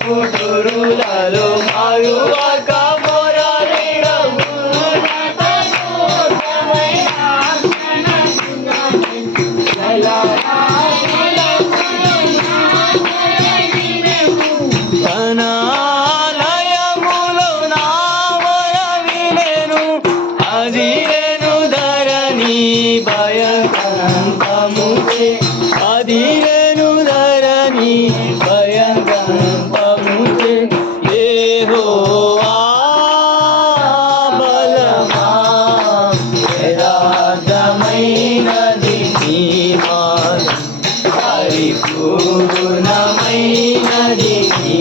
పుటురులలో మారువక మొరలిడము తనాలయములో నా మొరవినెను అదిరెను ధరణి భయంకరంతముచే అదిరెను ధరణి భయంకరంతముచే యెహోవా బలమా యథార్థమైనది నీ మార్గం పరిపూర్ణమైనది నీ